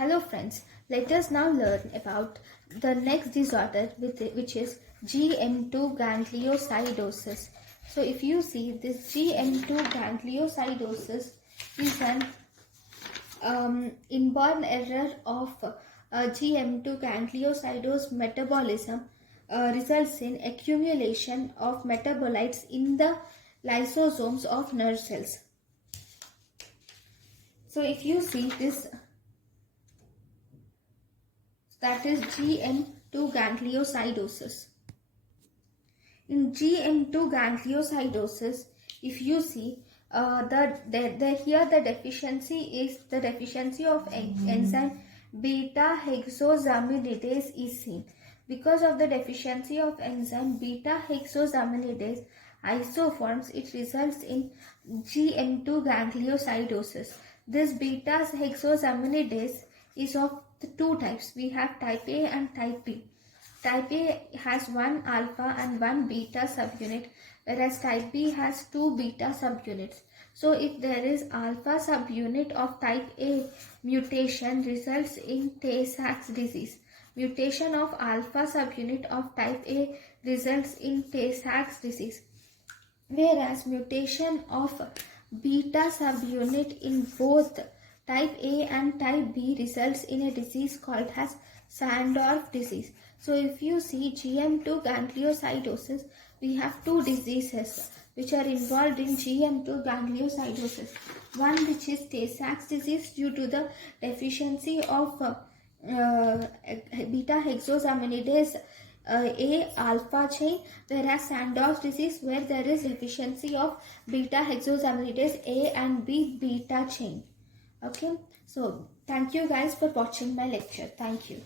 Hello friends, let us now learn about the next disorder which is GM2 gangliosidosis. So if you see, this GM2 gangliosidosis is an inborn error of GM2 gangliosidosis metabolism results in accumulation of metabolites in the lysosomes of nerve cells. So if you see this, that is GM2 gangliosidosis. In GM2 gangliosidosis, if you see, here the deficiency is the deficiency of enzyme beta hexosaminidase is seen. Because of the deficiency of enzyme beta hexosaminidase isoforms, it results in GM2 gangliosidosis. This beta hexosaminidase is of the two types. We have type A and type B. Type A has one alpha and one beta subunit, whereas type B has two beta subunits. So if there is alpha subunit of type A mutation results in Tay-Sachs disease. Mutation of alpha subunit of type A results in Tay-Sachs disease, whereas mutation of beta subunit in both type A and type B results in a disease called as Sandorf disease. So if you see GM2 gangliosidosis, we have two diseases which are involved in GM2 gangliosidosis. One which is Tay-Sachs disease due to the deficiency of beta hexosaminidase A alpha chain, whereas Sandorf disease where there is deficiency of beta hexosaminidase A and B beta chain. Okay, so thank you guys for watching my lecture. Thank you.